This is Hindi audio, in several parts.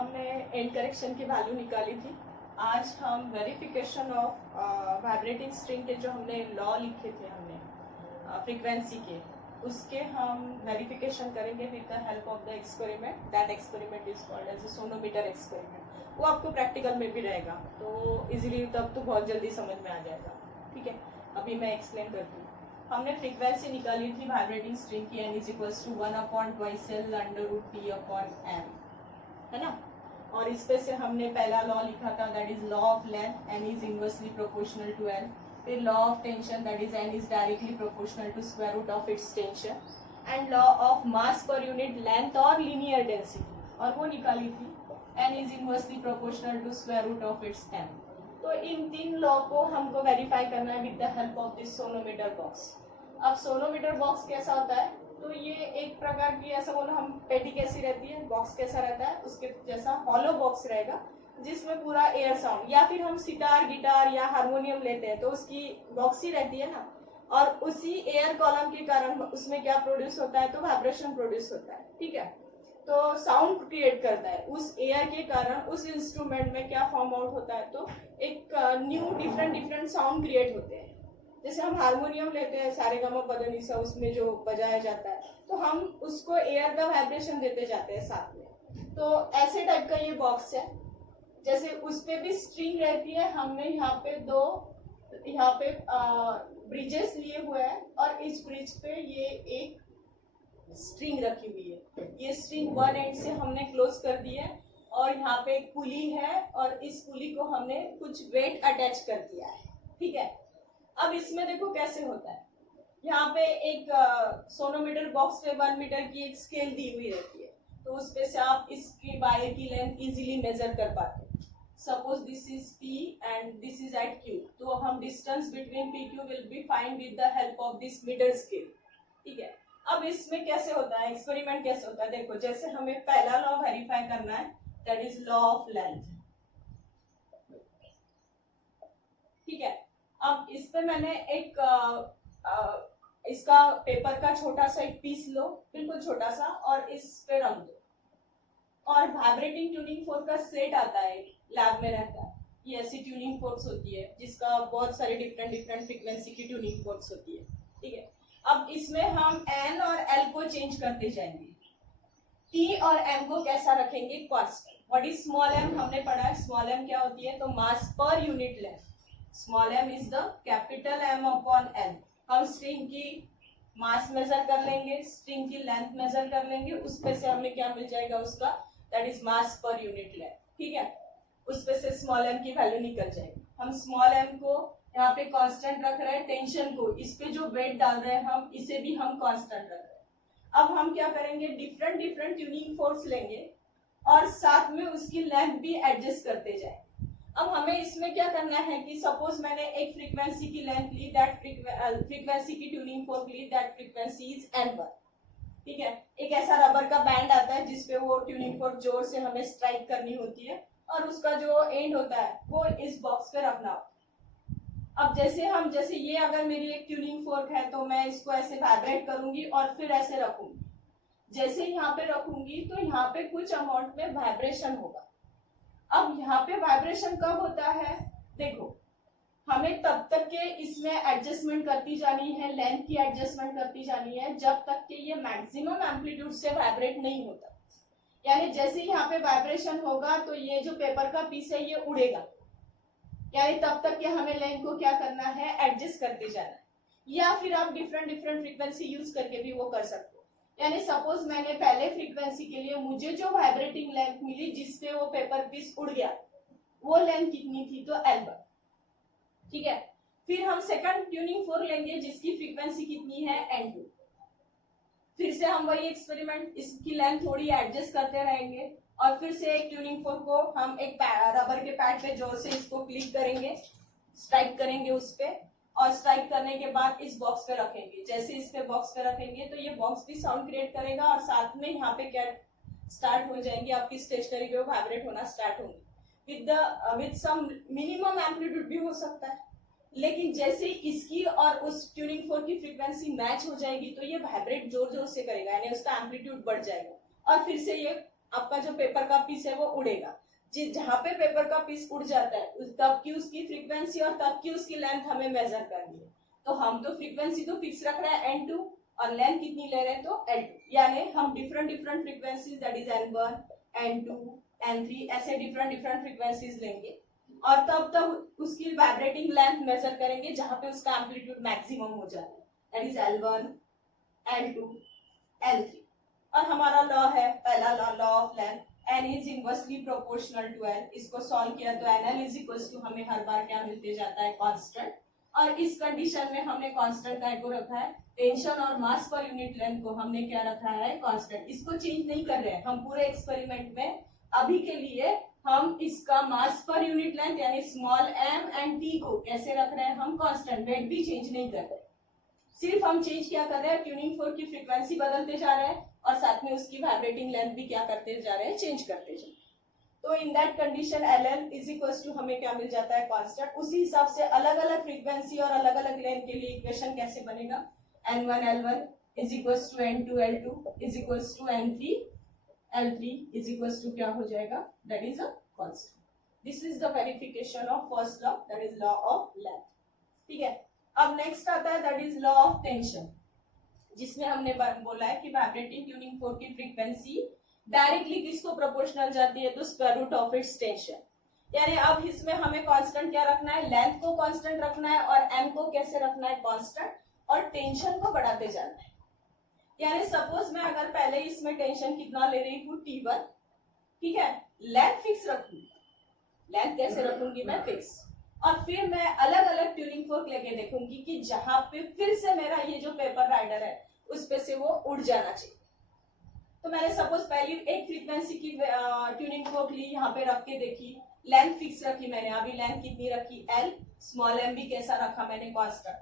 हमने एंड करेक्शन की वैल्यू निकाली थी। आज हम वेरिफिकेशन ऑफ वाइब्रेटिंग स्ट्रिंग के जो हमने लॉ लिखे थे हमने फ्रीक्वेंसी के, उसके हम वेरिफिकेशन करेंगे with the help of the experiment. That experiment is called as a sonometer experiment. वो आपको प्रैक्टिकल में भी रहेगा तो इजीली तब तो बहुत जल्दी समझ में आ जाएगा। ठीक है, अभी मैं एक्सप्लेन करती हूँ। हमने फ्रीक्वेंसी निकाली थी वाइब्रेटिंग स्ट्रिंग की, n = 1/2L/p/m, है ना। और इस पे से हमने पहला लॉ लिखा था, that is law of length, n is inversely proportional to l। फिर law of tension, that is n is directly proportional to square root of its tension. And law of mass पर यूनिट लेंथ और लीनियर डेंसिटी, और वो निकाली थी n is inversely proportional to square root of its m। तो इन तीन लॉ को हमको वेरीफाई करना है with the help of this sonometer box. अब सोनोमीटर बॉक्स कैसा होता है, तो ये एक प्रकार की, ऐसा बोलो हम पेटी कैसी रहती है, बॉक्स कैसा रहता है, उसके जैसा हॉलो बॉक्स रहेगा जिसमें पूरा एयर साउंड, या फिर हम सितार गिटार या हारमोनियम लेते हैं तो उसकी बॉक्स ही रहती है ना, और उसी एयर कॉलम के कारण उसमें क्या प्रोड्यूस होता है, तो वाइब्रेशन प्रोड्यूस होता है। ठीक है, तो साउंड क्रिएट करता है उस एयर के कारण। उस इंस्ट्रूमेंट में क्या फॉर्म आउट होता है, तो एक न्यू डिफरेंट साउंड क्रिएट होते हैं। जैसे हम हारमोनियम लेते हैं, सारेगामापधनिसा, उसमें जो बजाया जाता है, तो हम उसको एयर का वाइब्रेशन देते जाते हैं साथ में। तो ऐसे टाइप का ये बॉक्स है। जैसे उस पे भी स्ट्रिंग रहती है, हमने यहाँ पे दो ब्रिजेस लिए हुए हैं, और इस ब्रिज पे ये एक स्ट्रिंग रखी हुई है। ये स्ट्रिंग वन एंड से हमने क्लोज कर दी है, और यहाँ पे एक पुली है, और इस पुली को हमने कुछ वेट अटैच कर दिया है। ठीक है, अब इसमें देखो कैसे होता है। यहाँ पे एक सोनोमीटर बॉक्स पे 1 मीटर की एक स्केल दी हुई रहती है, तो उस पे से आप इसकी वायर की लेंथ इजीली मेजर कर पाते हैं। Suppose this is P and this is at Q, तो हम distance between PQ will be find with the help of this meter scale. ठीक है, अब इसमें कैसे होता है, एक्सपेरिमेंट कैसे होता है, देखो जैसे हमें पहला लॉ वेरीफाई करना है, that is law of length. ठीक है, अब इस पे मैंने एक इसका पेपर का छोटा सा एक पीस लो, बिल्कुल छोटा सा, और इस पे रख दो। और वाइब्रेटिंग ट्यूनिंग फोर्क का सेट आता है, लैब में रहता है। ये ऐसी ट्यूनिंग फोर्क्स होती है जिसका बहुत सारे डिफरेंट फ्रीक्वेंसी की ट्यूनिंग फोर्क्स होती है। ठीक है, अब इसमें हम n और l को चेंज करते जाएंगे। t और m को कैसा रखेंगे, constant. What is small m, हमने पढ़ा है स्मॉल m क्या होती है, तो मास पर unit length. Small m is the capital M upon n। हम स्ट्रिंग की मास मेजर कर लेंगे, स्ट्रिंग की लेंथ मेजर कर लेंगे, उस पे से हमें क्या मिल जाएगा उसका, दैट इज मास पर यूनिट लेंथ। ठीक है, उस पे से स्मॉल m की वैल्यू निकल जाएगी। हम स्मॉल m को यहाँ पे कांस्टेंट रख रहे हैं, टेंशन को, इस पे जो वेट डाल रहे हैं हम, इसे भी हम कांस्टेंट रख रहे हैं। अब हम क्या करेंगे, डिफरेंट ट्यूनिंग फोर्स लेंगे और साथ में उसकी लेंथ भी एडजस्ट करते जाएंगे। अब हमें इसमें क्या करना है कि सपोज मैंने एक फ्रीक्वेंसी की लेंथ ली, दैट फ्रीक्वेंसी की ट्यूनिंग फोर्क ली, दैट फ्रीक्वेंसी इज N1। ठीक है, एक ऐसा रबर का बैंड आता है जिसपे वो ट्यूनिंग फोर्क जोर से हमें स्ट्राइक करनी होती है, और उसका जो एंड होता है वो इस बॉक्स पे रखना होता है। अब जैसे ये अगर मेरी एक ट्यूनिंग फोर्क है, तो मैं इसको ऐसे वाइब्रेट करूंगी और फिर ऐसे रखूंगी। जैसे यहाँ पे रखूंगी तो यहाँ पे कुछ अमाउंट में वाइब्रेशन होगा। अब यहाँ पे वाइब्रेशन कब होता है, देखो हमें तब तक के इसमें एडजस्टमेंट करती जानी है, लेंथ की एडजस्टमेंट करती जानी है, जब तक कि ये मैक्सिमम एम्पलीट्यूड से वाइब्रेट नहीं होता। यानी जैसे यहाँ पे वाइब्रेशन होगा तो ये जो पेपर का पीस है ये उड़ेगा, यानी तब तक कि हमें लेंथ को क्या करना है, एडजस्ट करते जाना है। या फिर आप डिफरेंट फ्रीक्वेंसी यूज करके भी वो कर सकते हो। यानी सपोज मैंने पहले फ्रीक्वेंसी के लिए मुझे जो वाइब्रेटिंग लेंथ मिली, जिसपे वो पेपर पीस उड़ गया, वो लेंथ कितनी थी, तो L1। ठीक है, फिर हम सेकंड ट्यूनिंग फोर्क लेंगे जिसकी फ्रीक्वेंसी कितनी है, N2। फिर से हम वही एक्सपेरिमेंट, इसकी लेंथ थोड़ी एडजस्ट करते रहेंगे, और फिर से एक ट्यूनिंग फोर्क को हम एक रबर के पैड पे जोर से इसको क्लिक करेंगे, स्ट्राइक करेंगे उस पे, और स्ट्राइक करने के बाद इस बॉक्स पे रखेंगे। जैसे इस पे बॉक्स पे रखेंगे तो ये बॉक्स भी साउंड क्रिएट करेगा, और साथ में यहाँ पे क्या स्टार्ट हो जाएंगे, आपकी स्टेशनरी जो वाइब्रेट होना स्टार्ट होंगी। विद सम मिनिमम एम्पलीट्यूड भी हो सकता है, लेकिन जैसे इसकी और उस ट्यूनिंग फोर्क की फ्रीक्वेंसी मैच हो जाएगी तो ये वाइब्रेट जोर जोर से करेगा, यानी उसका एम्पलीट्यूड बढ़ जाएगा, और फिर से ये आपका जो पेपर का पीस है वो उड़ेगा। जहां पे पेपर का पीस उड़ जाता है तब की उसकी फ्रीक्वेंसी और तब की उसकी लेंथ हमें मेजर करनी है। तो हम तो फ्रीक्वेंसी तो फिक्स रख रहे हैं n2 और लेंथ कितनी ले रहे हैं तो l2, यानी हम different frequencies that is n1, n2, n3 ऐसे डिफरेंट फ्रीक्वेंसीज लेंगे और तब उसकी वाइब्रेटिंग लेंथ मेजर करेंगे जहां पे उसका एम्पलीट्यूड मैक्सिमम हो जाता है, that is L1, L2, L3। और हमारा लॉ है पहला law of length, n is inversely proportional to l। इसको सॉल्व किया तो nl इज इक्वल्स टू हमें हर बार क्या मिलते जाता है कांस्टेंट। और इस कंडीशन में हमने कांस्टेंट काय को रखा है, टेंशन और मास पर यूनिट लेंथ को हमने क्या रखा है कांस्टेंट। इसको चेंज नहीं कर रहे हैं हम पूरे एक्सपेरिमेंट में। अभी के लिए हम इसका मास पर यूनिट लेंथ यानी स्मॉल m एंड t को कैसे रख रहे हैं हम कांस्टेंट, वेट भी चेंज नहीं कर रहे, सिर्फ हम चेंज क्या कर रहे हैं ट्यूनिंग फोर्क की फ्रीक्वेंसी बदलते जा रहे हैं और साथ में उसकी वाइब्रेटिंग लेंथ भी क्या करते जा रहे हैं चेंज करते जा रहे हैं। तो in that condition LL is equals to हमें क्या मिल जाता है कांस्टेंट। उसी हिसाब से अलग अलग फ्रीक्वेंसी और अलग अलग लेंथ के लिए इक्वेशन कैसे बनेगा, N1 L1 is equals to N2 L2 is equals to N3 L3 is equals to क्या हो जाएगा, that is a constant. This is the verification of first law, that is law of length. ठीक है, अब नेक्स्ट आता है that is law of tension, जिसमें हमने बोला है कि वाइब्रेटिंग ट्यूनिंग फोर्क की फ्रीक्वेंसी डायरेक्टली किसको प्रोपोर्शनल जाती है तो square root of its tension. यानी अब इसमें हमें कांस्टेंट क्या रखना है, लेंथ को कांस्टेंट रखना है और m को कैसे रखना है कांस्टेंट और टेंशन को बढ़ाते जाना है। यानी सपोज मैं अगर पहले इसमें टेंशन कितना ले रही हूँ T1, ठीक है, लेंथ फिक्स रखूंगी, लेंथ कैसे रखूंगी मैं फिक्स, और फिर मैं अलग अलग ट्यूनिंग फोर्क लेके देखूंगी कि जहां पे फिर से मेरा ये जो पेपर राइडर है उस पे से वो उड़ जाना चाहिए। तो मैंने सपोज पहली एक फ्रीक्वेंसी की ट्यूनिंग फोर्क ली, यहाँ पे रख के देखी, लेंथ फिक्स रखी मैंने, अभी लेंथ कितनी रखी L, स्मॉल m भी कैसा रखा मैंने कांस्टेंट।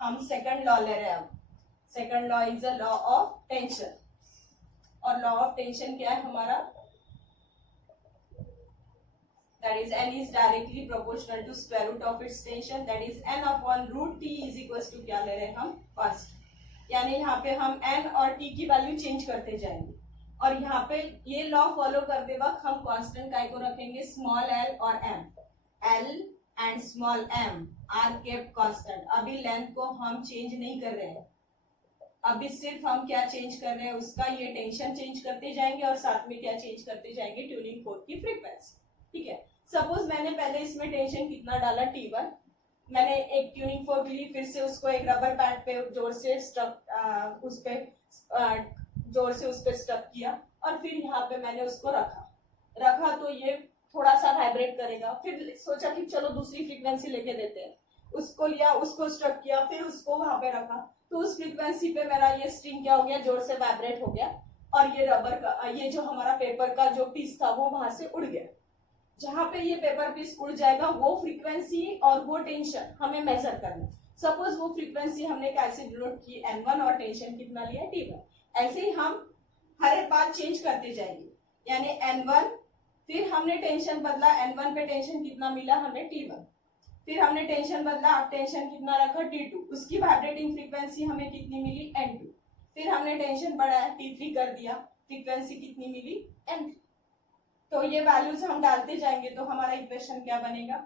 हम सेकंड लॉ ले रहे हैं, अब second law is a law of tension, और लॉ ऑफ टेंशन क्या है हमारा, that is n is directly proportional to square root of its tension, that is n upon root t is equals to क्या ले रहे हैं हम कांस्टेंट। यानी यहाँ पे हम n और t की वैल्यू चेंज करते जाएंगे और यहाँ पे ये लॉ फॉलो करते वक्त हम कांस्टेंट काय को रखेंगे स्मॉल l और m, l and small m are kept constant. अभी लेंथ को हम चेंज नहीं कर रहे हैं, अभी सिर्फ हम क्या चेंज कर रहे हैं उसका ये टेंशन चेंज करते जाएंगे और साथ में क्या चेंज करते जाएंगे ट्यूनिंग फोर्क की फ्रीक्वेंसी। ठीक है, सपोज मैंने पहले इसमें टेंशन कितना डाला T1, मैंने एक ट्यूनिंग फोर्क ली, फिर से उसको एक रबर पैड पे जोर से स्टक उस पे जोर से उस पे स्टक किया और फिर यहाँ पे मैंने उसको रखा तो ये थोड़ा सा वाइब्रेट करेगा। फिर सोचा कि चलो दूसरी फ्रीक्वेंसी लेके देते हैं, उसको लिया, उसको स्टक किया, फिर उसको वहां पे रखा, तो उस फ्रीक्वेंसी पे मेरा ये स्ट्रिंग क्या हो गया, जोर से वाइब्रेट हो गया और ये रबर का ये जो हमारा पेपर का जो पीस था वो वहां से उड़ गया। जहां पे ये पेपर पीस उड़ जाएगा वो फ्रीक्वेंसी और वो टेंशन हमें मेजर करना। सपोज वो फ्रीक्वेंसी हमने कैसे डिनोट की N1 और टेंशन कितना लिया T1। ऐसे ही हम हर एक बार चेंज करते जाएंगे, यानी N1, फिर हमने टेंशन बदला, N1 पे टेंशन कितना मिला हमें T1, फिर हमने टेंशन बदला, अब टेंशन कितना रखा T2, उसकी वाइब्रेटिंग फ्रीक्वेंसी हमें कितनी मिली N2, फिर हमने टेंशन बढ़ाया T3 कर दिया, फ्रीक्वेंसी कितनी मिली N3। तो ये वैल्यूज हम डालते जाएंगे तो हमारा इक्वेशन क्या बनेगा,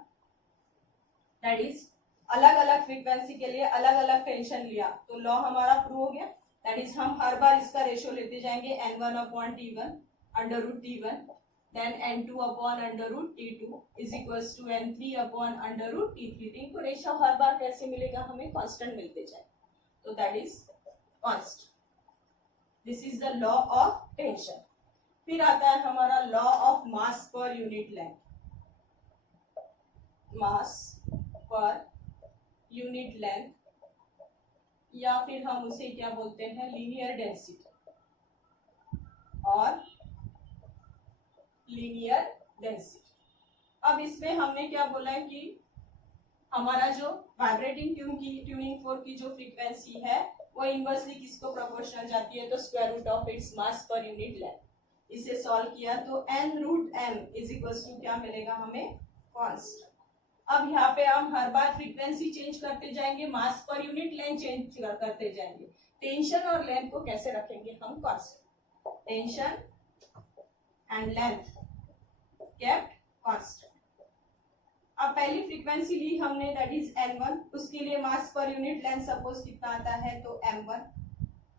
दैट इज अलग अलग फ्रीक्वेंसी के लिए अलग अलग टेंशन लिया तो लॉ हमारा प्रूव हो गया। दैट इज हम हर बार इसका रेशियो लेते जाएंगे N1 upon T1 under root T1, then N2 upon under root T2 is equals to N3 upon under root T3। इनको रेशियो हर बार कैसे मिलेगा, हमें कांस्टेंट मिलते जाए, तो that is constant. This is the law of tension. फिर आता है हमारा लॉ ऑफ मास पर यूनिट लेंथ, मास पर यूनिट लेंथ, या फिर हम उसे क्या बोलते हैं लीनियर डेंसिटी और लीनियर डेंसिटी। अब इसमें हमने क्या बोला है कि हमारा जो वाइब्रेटिंग ट्यूनिंग फोर्क की जो फ्रीक्वेंसी है वो इनवर्सली किसको प्रोपोर्शनल जाती है तो square root of its mass पर यूनिट लेंथ। इसे सॉल्व किया तो n root m is equals to क्या मिलेगा हमें कांस्टेंट। अब यहाँ पे हम हर बार फ्रीक्वेंसी चेंज करते जाएंगे, मास पर यूनिट लेंथ चेंज करते जाएंगे, टेंशन और लेंथ को कैसे रखेंगे हम constant. Tension and length kept constant. अब पहली फ्रीक्वेंसी ली हमने दैट इज n1, उसके लिए मास पर यूनिट लेंथ सपोज कितना आता है तो m1।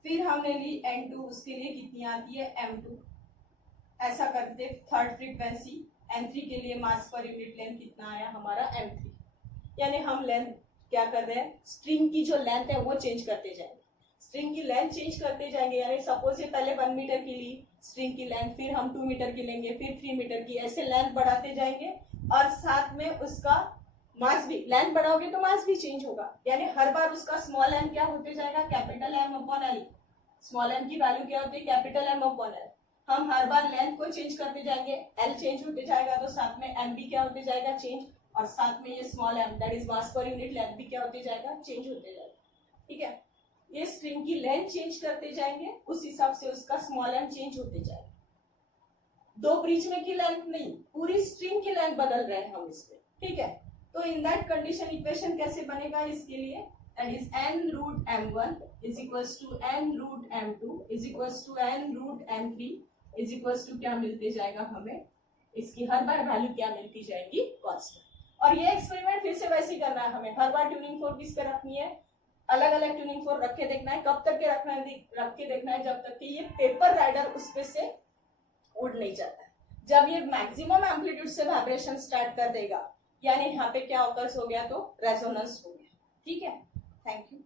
फिर हमने ली n2, उसके लिए कितनी आती है m2। ऐसा करते थर्ड फ्रीक्वेंसी n3 के लिए मास पर यूनिट लेंथ कितना आया हमारा m3। यानी हम लेंथ क्या कर रहे हैं, स्ट्रिंग की जो लेंथ है वो चेंज करते जाएंगे, स्ट्रिंग की लेंथ चेंज करते जाएंगे। यानी सपोज ये पहले 1 मीटर की ली स्ट्रिंग की लेंथ, फिर हम 2 मीटर की लेंगे, फिर 3 मीटर की, ऐसे लेंथ बढ़ाते जाएंगे और साथ में उसका मास भी, लेंथ बढ़ाओगे तो मास भी चेंज होगा। यानी हर बार उसका स्मॉल एम क्या होते जाएगा, capital M upon L. Small M की वैल्यू क्या होती है, कैपिटल एम अपॉन एल। हम हर बार लेंथ को चेंज करते जाएंगे, एल चेंज होते जाएगा तो साथ में एम भी क्या होते जाएगा, चेंज, और साथ में ये small M that is mass पर यूनिट लेंथ भी क्या होते जाएगा, चेंज होते जाएगा। ठीक है, ये स्ट्रिंग की लेंथ चेंज करते जाएंगे, उस हिसाब से उसका स्मॉल एम चेंज होते जाएगा। दो ब्रिज में की लेंथ नहीं, पूरी स्ट्रिंग की लेंथ बदल रहे हैं हम इसमें। ठीक है, तो इन दैट कंडीशन इक्वेशन कैसे बनेगा इसके लिए, that is n root m1 is equals to n root m2 is equals to n root m3 is equals to क्या मिलते जाएगा हमें, इसकी हर बार वैल्यू क्या मिलती जाएगी, कांस्टेंट। और ये एक्सपेरिमेंट फिर से वैसे ही करना है हमें, हर बार ट्यूनिंग फोर्क किस पे रखनी है, अलग अलग ट्यूनिंग फोर्क रख के देखना है। कब तक के रखना है, रख के देखना है जब तक कि ये पेपर राइडर उस पे से उड़ नहीं जाता है। जब ये मैक्सिमम एम्पलीट्यूड से वाइब्रेशन स्टार्ट कर देगा, यानी यहाँ पे क्या ऑकर्स हो गया, तो रेजोनेंस हो गया। ठीक है, थैंक यू।